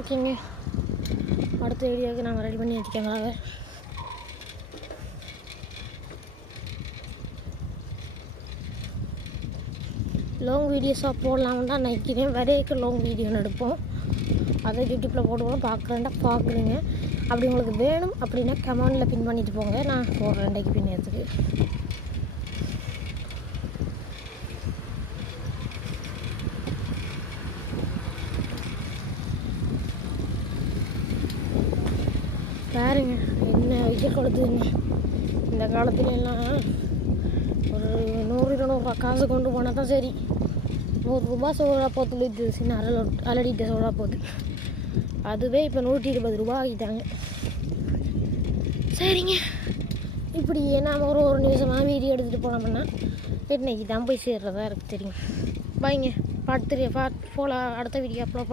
ஓகேங்க, அடுத்த வீடியோவுக்கு நாங்கள் ரெடி பண்ணி வச்சுக்கோங்க. லாங் வீடியோஸாக போடலாம்னு தான் நினைக்கிறேன். வரைக்கும் லாங் வீடியோ எடுப்போம், அதை யூடியூப்பில் போடுவோம். பார்க்குறீங்க. அப்படி உங்களுக்கு வேணும் அப்படின்னா கமெண்டில் பின் பண்ணிட்டு போங்க, நான் போடுறேன் இன்றைக்கு பின்னத்துக்கு. பாருங்க என்ன வெயில் கொளுத்துதுங்க. இந்த காலத்துல எல்லாம் ஒரு 100-200 காசு கொண்டு போனால் தான் சரி. 100 ரூபா சோழா போத்து போய்ட்டு சின்ன அலடிட்ட சோழா போத்து, அதுவே இப்போ 120 ரூபா ஆகிட்டாங்க. சரிங்க, இப்படியே நாம் ஒரு நிமிஷமாக வீடியோ எடுத்துகிட்டு போனோம்னா இன்னைக்கு தான் போய் சேர்றதா இருக்குது தெரியும். பாய்ங்க, பார்ட் 3 அடுத்த வீடியோ அப்லோட்